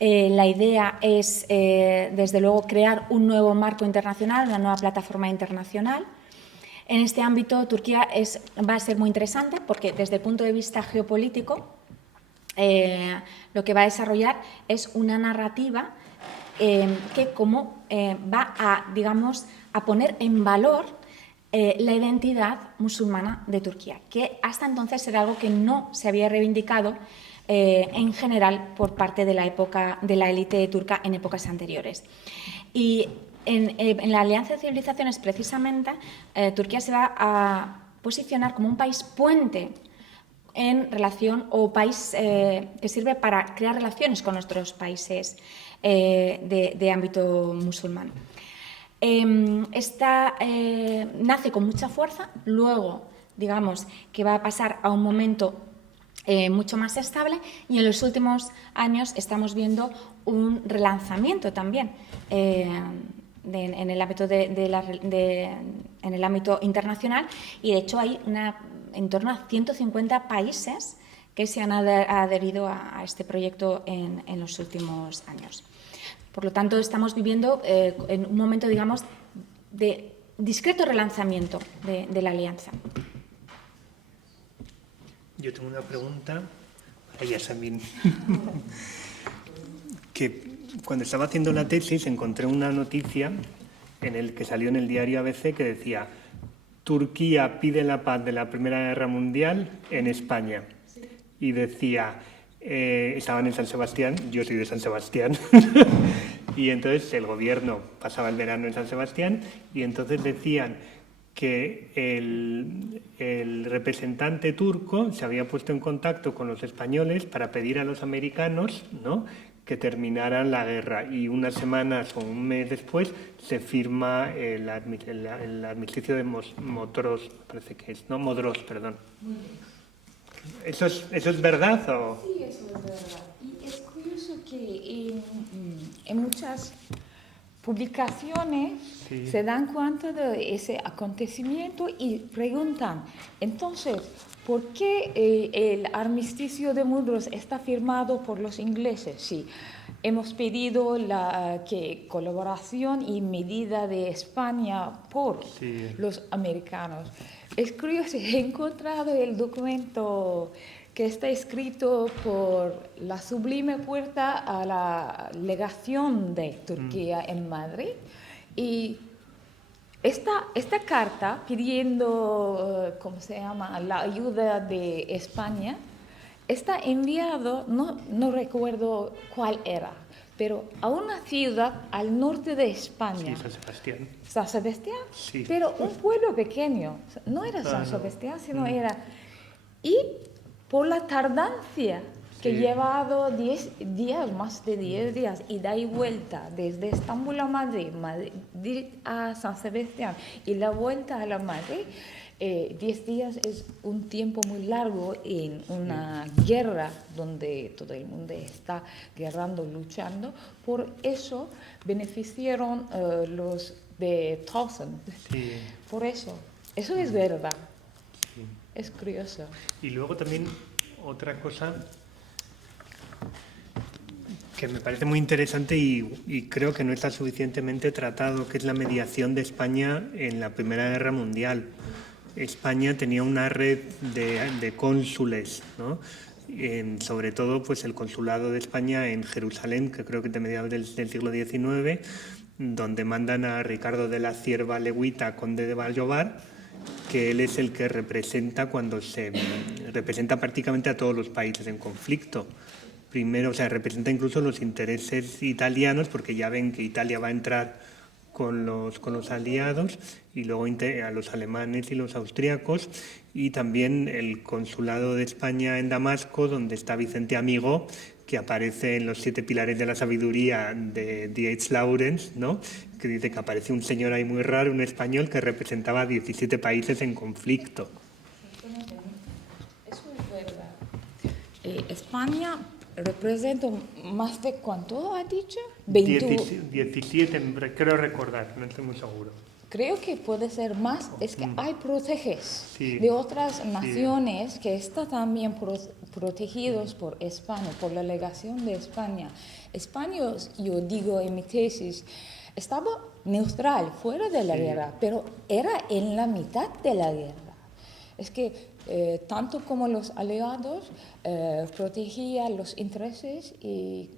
La idea es, desde luego, crear un nuevo marco internacional, una nueva plataforma internacional. En este ámbito, Turquía va a ser muy interesante porque, desde el punto de vista geopolítico, lo que va a desarrollar es una narrativa que va a, digamos, a poner en valor la identidad musulmana de Turquía, que hasta entonces era algo que no se había reivindicado en general por parte de la élite turca en épocas anteriores. Y en la Alianza de Civilizaciones, precisamente, Turquía se va a posicionar como un país puente en relación, o país que sirve para crear relaciones con otros países de ámbito musulmán. Nace con mucha fuerza, luego, digamos, que va a pasar a un momento mucho más estable, y en los últimos años estamos viendo un relanzamiento también en el ámbito en el ámbito internacional, y de hecho hay en torno a 150 países que se han adherido a este proyecto en los últimos años. Por lo tanto, estamos viviendo en un momento, digamos, de discreto relanzamiento de la alianza. Yo tengo una pregunta para Yasamín. Que cuando estaba haciendo la tesis encontré una noticia que salió en el diario ABC que decía: Turquía pide la paz de la Primera Guerra Mundial en España. Y decía, estaban en San Sebastián, yo soy de San Sebastián, y entonces el gobierno pasaba el verano en San Sebastián, y entonces decían que el representante turco se había puesto en contacto con los españoles para pedir a los americanos, ¿no?, que terminaran la guerra, y unas semanas o un mes después se firma el armisticio de Modros, parece que es, ¿no? Modros, perdón. ¿Eso es verdad o...? Sí, eso es verdad. Y es curioso que en muchas publicaciones se dan cuenta de ese acontecimiento y preguntan, entonces, ¿por qué el armisticio de Modros está firmado por los ingleses? Sí, hemos pedido colaboración y medida de España por los americanos. Es curioso, he encontrado el documento que está escrito por la Sublime Puerta a la legación de Turquía en Madrid, y esta carta pidiendo, ¿cómo se llama?, la ayuda de España, está enviado, no recuerdo cuál era, pero a una ciudad al norte de España. Sí, San Sebastián. ¿San Sebastián? Sí. Pero un pueblo pequeño, no era San Sebastián, sino era... Y por la tardancia que llevado 10 días, más de 10 días, y da y vuelta desde Estambul a Madrid, Madrid a San Sebastián y la vuelta a la Madrid, 10 días es un tiempo muy largo en una guerra donde todo el mundo está guerrando, luchando. Por eso beneficiaron los de Towson. Sí. Por eso es verdad. Sí. Es curioso. Y luego también otra cosa que me parece muy interesante y creo que no está suficientemente tratado, que es la mediación de España en la Primera Guerra Mundial. España tenía una red de cónsules, ¿no? Sobre todo pues el consulado de España en Jerusalén, que creo que es de mediados del siglo XIX, donde mandan a Ricardo de la Cierva Legüita, conde de Vallobar, que él es el que representa representa prácticamente a todos los países en conflicto. Primero, o sea, representa incluso los intereses italianos, porque ya ven que Italia va a entrar con los aliados, y luego a los alemanes y los austríacos, y también el consulado de España en Damasco, donde está Vicente Amigo, que aparece en los 7 pilares de la sabiduría de D.H. Lawrence, ¿no? Que dice que aparece un señor ahí muy raro, un español, que representaba 17 países en conflicto. Eso es verdad. España representa más de ¿cuánto ha dicho? 17, creo recordar, no estoy muy seguro. Creo que puede ser más, es que hay proteges Sí. de otras naciones que están también protegidos por España, por la legación de España. España, yo digo en mi tesis, estaba neutral, fuera de la guerra, pero era en la mitad de la guerra. Es que tanto como los aliados protegían los intereses y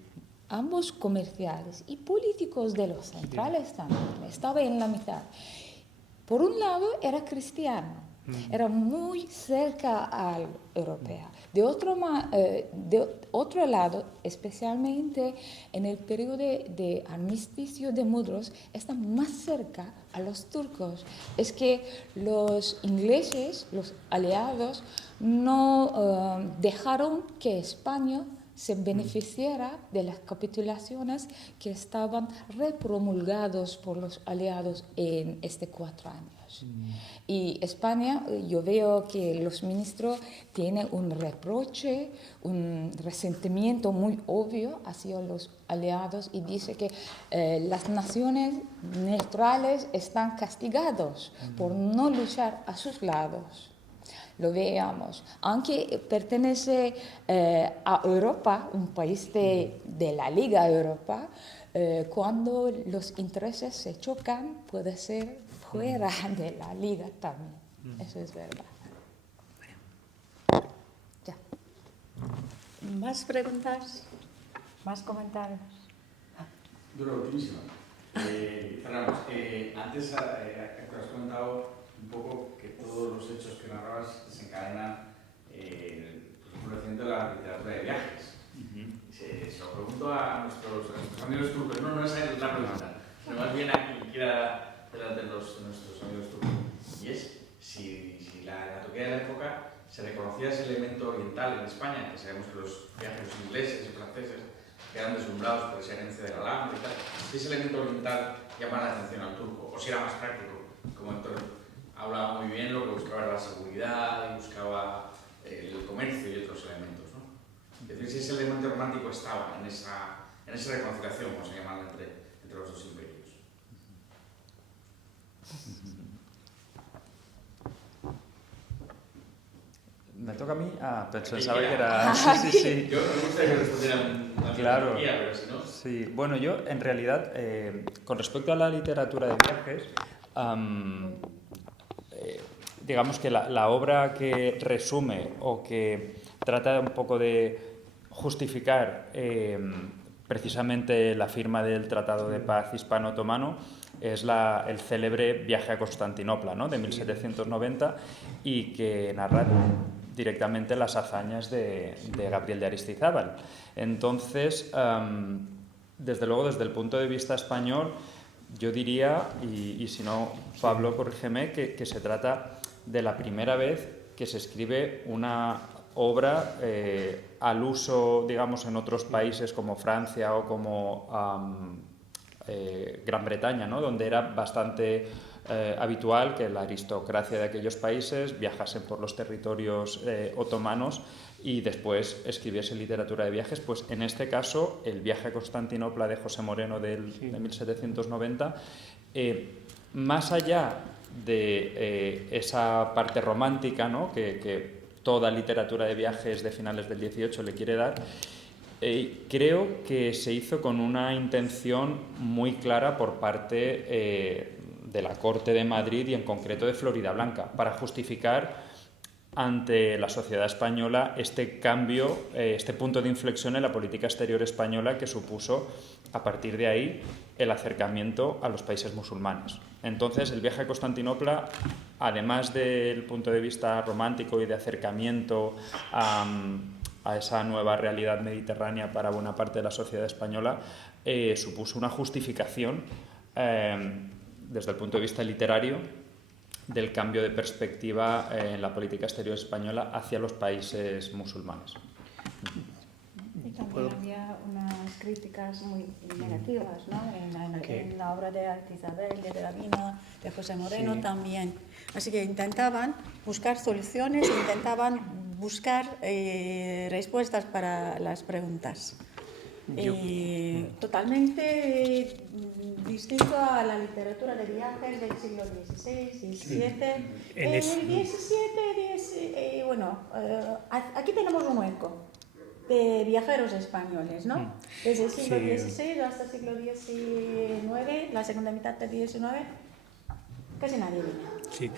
ambos comerciales y políticos de los centrales también, estaba en la mitad. Por un lado era cristiano, era muy cerca al europeo. De otro lado, especialmente en el periodo de armisticio de Mudros, está más cerca a los turcos. Es que los ingleses, los aliados, no dejaron que España se beneficiara de las capitulaciones que estaban repromulgados por los aliados en estos 4 años. Y España, yo veo que los ministros tienen un reproche, un resentimiento muy obvio hacia los aliados y dice que las naciones neutrales están castigados por no luchar a sus lados. Lo veamos, aunque pertenece a Europa, un país de la Liga Europa, cuando los intereses se chocan, puede ser fuera de la Liga también. Eso es verdad. Ya. ¿Más preguntas? ¿Más comentarios? Yo lo ultimísimo. Fernando, antes has comentado un poco que todos los hechos que narrabas desencadenan un florecimiento de la literatura de viajes. Se lo pregunto a nuestros amigos turcos, no es la pregunta, sino más bien a quien quiera delante de nuestros amigos turcos. Y es si la Turquía de la época se reconocía ese elemento oriental en España, que sabemos que los viajeros ingleses y franceses quedan deslumbrados por esa herencia de la Alhambra y tal, si ese elemento oriental llamaba la atención al turco, o si era más práctico, como Héctor hablaba muy bien, lo que buscaba era la seguridad y buscaba el comercio y otros elementos, ¿no? Es decir, si ese elemento romántico estaba en esa reconciliación, vamos a llamarla, entre los dos imperios. Me toca a mí. Pensaba que era. Sí. Yo me gustaría que respondieran la Claro. Turquía, pero si no. Sí, bueno, yo en realidad, con respecto a la literatura de viajes, digamos que la obra que resume o que trata un poco de justificar precisamente la firma del Tratado de Paz Hispano-Otomano es el célebre Viaje a Constantinopla, ¿no?, de 1790, y que narra directamente las hazañas de Gabriel de Aristizábal. Entonces, desde luego, desde el punto de vista español, yo diría, y si no, Pablo, corrígeme, que se trata de la primera vez que se escribe una obra al uso, digamos, en otros países como Francia o como Gran Bretaña, ¿no?, donde era bastante habitual que la aristocracia de aquellos países viajasen por los territorios otomanos y después escribiese literatura de viajes. Pues en este caso, el Viaje a Constantinopla de José Moreno de 1790, más allá de esa parte romántica, ¿no?, que toda literatura de viajes de finales del 18 le quiere dar, creo que se hizo con una intención muy clara por parte de la Corte de Madrid y en concreto de Floridablanca, para justificar ante la sociedad española este cambio, este punto de inflexión en la política exterior española que supuso, a partir de ahí, el acercamiento a los países musulmanes. Entonces, el viaje a Constantinopla, además del punto de vista romántico y de acercamiento a esa nueva realidad mediterránea para buena parte de la sociedad española, supuso una justificación desde el punto de vista literario del cambio de perspectiva en la política exterior española hacia los países musulmanes. Y también había unas críticas muy negativas, ¿no? En la obra de Isabel, de Gravina, de José Moreno también. Así que intentaban buscar soluciones, intentaban buscar respuestas para las preguntas. Totalmente distinto a la literatura de viajes del siglo XVI, XVII. En el XVII, bueno, aquí tenemos un hueco de viajeros españoles, ¿no? Desde el siglo XVI hasta el siglo XIX, la segunda mitad del XIX, casi nadie viene. Sí.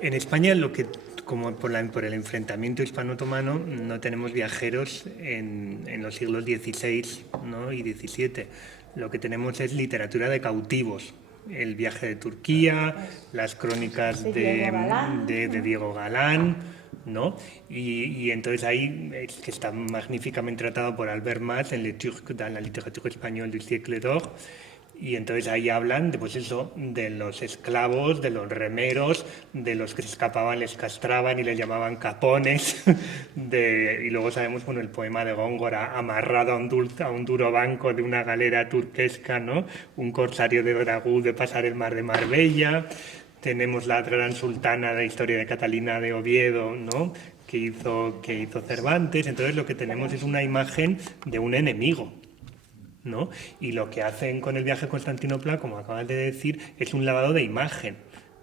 En España, como por el enfrentamiento hispano-otomano, no tenemos viajeros en los siglos XVI, ¿no? y XVII. Lo que tenemos es literatura de cautivos. El viaje de Turquía, las crónicas de Diego Galán, ¿no? Y entonces ahí que está magníficamente tratado por Albert Mas en la literatura española del siècle d'or. Y entonces ahí hablan de, pues eso, de los esclavos, de los remeros, de los que se escapaban, les castraban y les llamaban capones. Y luego sabemos, bueno, el poema de Góngora, amarrado a un duro banco de una galera turquesca, ¿no? Un corsario de Dragú de pasar el mar de Marbella. Tenemos la gran sultana de historia de Catalina de Oviedo, ¿no? que hizo Cervantes. Entonces lo que tenemos es una imagen de un enemigo, ¿no? Y lo que hacen con el viaje a Constantinopla, como acabas de decir, es un lavado de imagen,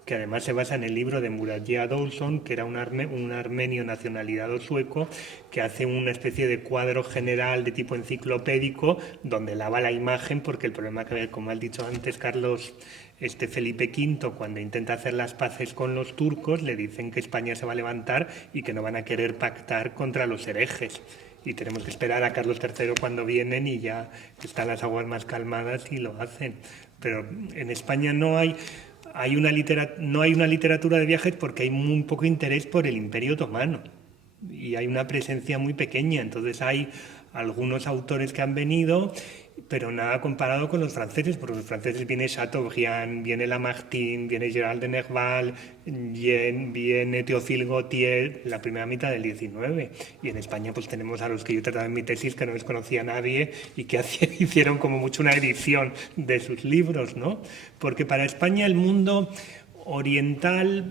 que además se basa en el libro de Murat Dolson, que era un armenio nacionalizado sueco, que hace una especie de cuadro general de tipo enciclopédico, donde lava la imagen, porque el problema que, como has dicho antes, Carlos, Felipe V, cuando intenta hacer las paces con los turcos, le dicen que España se va a levantar y que no van a querer pactar contra los herejes. Y tenemos que esperar a Carlos III cuando vienen y ya están las aguas más calmadas y lo hacen. Pero en España no hay una literatura de viajes porque hay muy poco interés por el Imperio Otomano y hay una presencia muy pequeña. Entonces hay algunos autores que han venido, pero nada comparado con los franceses, porque los franceses viene Chateaubriand, viene Lamartine, viene Gerald de Nerval, viene Théophile Gautier, la primera mitad del XIX. Y en España pues tenemos a los que yo trataba en mi tesis, que no les conocía a nadie y que hicieron como mucho una edición de sus libros, ¿no? Porque para España el mundo oriental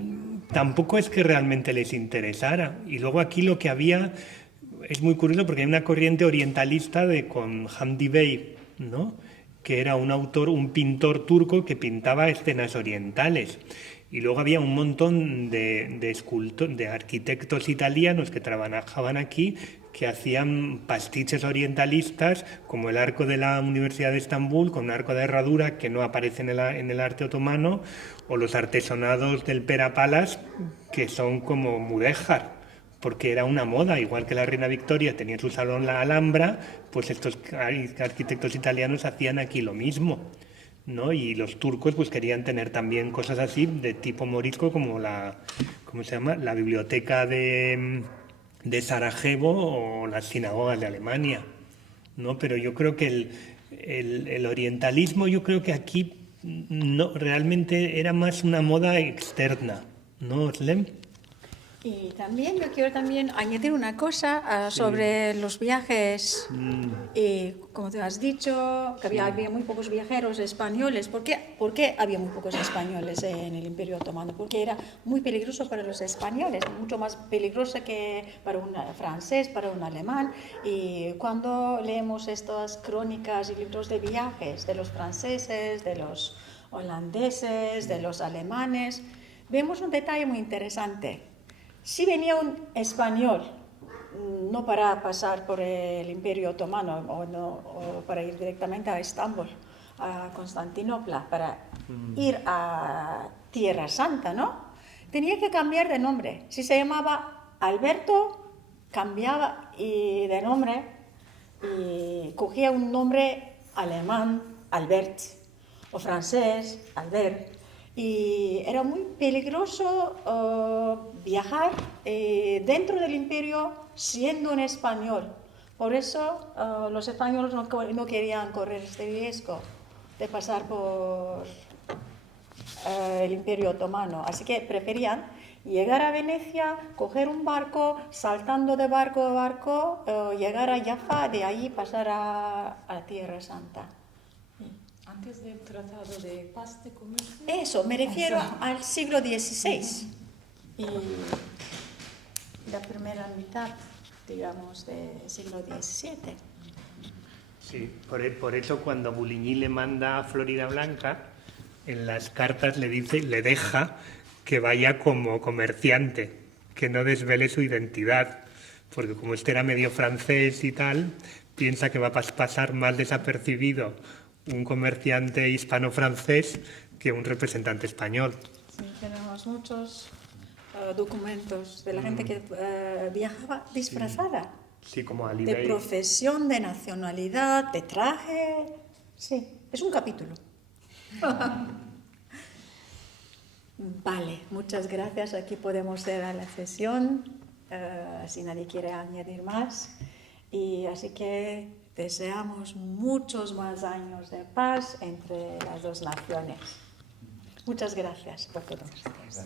tampoco es que realmente les interesara. Y luego aquí lo que había es muy curioso porque hay una corriente orientalista con Hamdi Bey, ¿no? que era un pintor turco que pintaba escenas orientales. Y luego había un montón de arquitectos italianos que trabajaban aquí, que hacían pastiches orientalistas, como el arco de la Universidad de Estambul, con un arco de herradura que no aparece en el arte otomano, o los artesonados del Pera Palace, que son como mudéjar, porque era una moda, igual que la reina Victoria tenía su salón la Alhambra, pues estos arquitectos italianos hacían aquí lo mismo, ¿no? Y los turcos pues querían tener también cosas así de tipo morisco, como la biblioteca de Sarajevo o las sinagogas de Alemania, ¿no? Pero yo creo que el orientalismo, yo creo que aquí no, realmente era más una moda externa, ¿no, Özlem? Y también yo quiero añadir una cosa sobre los viajes. Como te has dicho, que había muy pocos viajeros españoles. ¿Por qué había muy pocos españoles en el Imperio Otomano? Porque era muy peligroso para los españoles, mucho más peligroso que para un francés, para un alemán. Y cuando leemos estas crónicas y libros de viajes de los franceses, de los holandeses, de los alemanes, vemos un detalle muy interesante. Si venía un español, no para pasar por el Imperio Otomano o para ir directamente a Estambul, a Constantinopla para ir a Tierra Santa, ¿no? Tenía que cambiar de nombre. Si se llamaba Alberto, cambiaba de nombre y cogía un nombre alemán, Albert, o francés, Albert. Y era muy peligroso viajar dentro del imperio siendo un español. Por eso los españoles no querían correr este riesgo de pasar por el imperio otomano. Así que preferían llegar a Venecia, coger un barco, saltando de barco a barco, llegar a Jaffa, de ahí pasar a Tierra Santa. Antes del Tratado de Paz de Comercio. Eso, me refiero al siglo XVI y la primera mitad, digamos, del siglo XVII. Sí, por eso cuando Bouligny le manda a Florida Blanca, en las cartas le deja que vaya como comerciante, que no desvele su identidad, porque como este era medio francés y tal, piensa que va a pasar más desapercibido un comerciante hispano-francés que un representante español. Sí, tenemos muchos documentos de la gente que viajaba disfrazada. Sí, como De Alibey. profesión, de nacionalidad, de traje. Sí, es un capítulo. Vale, muchas gracias. Aquí podemos cerrar la sesión, si nadie quiere añadir más. Y así que deseamos muchos más años de paz entre las dos naciones. Muchas gracias por todo. Gracias.